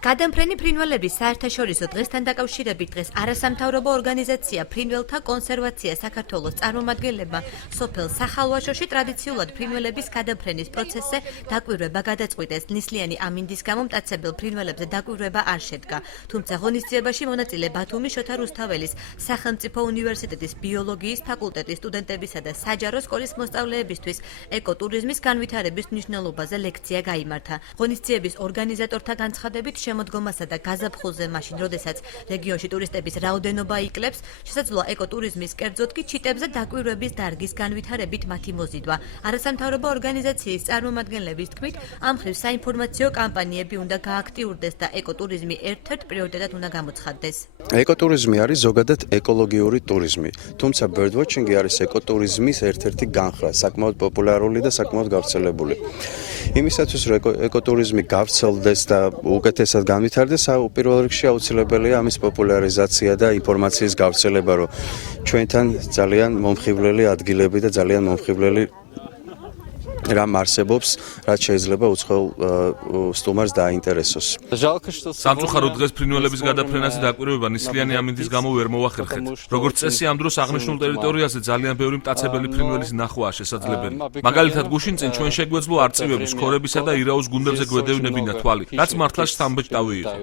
გადამფრენი ფრინველების საერთაშორისო დღესთან დაკავშირებით დღეს არასამთავრობო ორგანიზაცია ფრინველთა კონსერვაცია საქართველოს წარმომადგენლებმა სოფელ სახალვაშოში ტრადიციულად ფრინველების გადამფრენის პროცესზე დაკვირვება გადაწყვიტეს. ნისლიანი ამინდის გამო მტაცებელ ფრინველებზე დაკვირვება არ შედგა. თუმცა ღონისძიებაში მონაწილე ბათუმის შოთა რუსთაველის სახელმწიფო უნივერსიტეტის ბიოლოგიის ფაკულტეტის სტუდენტებისა და საჯარო სკოლის მოსწავლეებისთვის ეკოტურიზმის განვითარების მნიშვნელობაზე ლექცია გაიმართა. ღონისძიების ორგანიზატორთა განცხადებით შემოდგომასა და გაზაფხულზე მაშინ, როდესაც რეგიონში ტურისტების რაოდენობა იკლებს, შესაძლოა ეკოტურიზმის კერძოდ კი ჩიტებზე დაკვირვების დარგის განვითარებით მათი მოზიდვა. არასამთავრობო ორგანიზაციის წარმომადგენლების თქმით, ამ მხრივ საინფორმაციო კამპანიები უნდა გააქტიურდეს და ეკოტურიზმი ერთ-ერთ პრიორიტეტად უნდა გამოცხადდეს. ეკოტურიზმი არის ზოგადად ეკოლოგიური ტურიზმი, თუმცა birdwatching არის ეკოტურიზმის ერთ-ერთი განხრა, საკმაოდ პოპულარული და საკმაოდ გავრცელებული. იმისათვის, რომ ეკოტურიზმი გავრცელდეს და უკეთესად განვითარდეს, პირველ რიგში აუცილებელია ამის პოპულარიზაცია და ინფორმაციის გავრცელება, რომ ჩვენთან ძალიან მომხიბვლელი ადგილები და ძალიან მომხიბვლელი რამ არსებობს, რაც შეიძლება უცხოელ სტუმარს დააინტერესოს. სამწუხაროდ დღეს ფრინველების გადაფრენაზე დაკვირვება ნისლიანი ამინდის გამო ვერ მოახერხეთ. როგორც წესი, ამ დროს აღნიშნულ ტერიტორიაზე ძალიან ბევრი მტაცებელი ფრინველის ნახვაა შესაძლებელი. მაგალითად, გუშინ წინ ჩვენ შეგვეძლო არწივების, ქორებისა და ირაოს გუნდებზე გვედევინებინა თვალი, რაც მართლაც სამბეჭდავი იყო.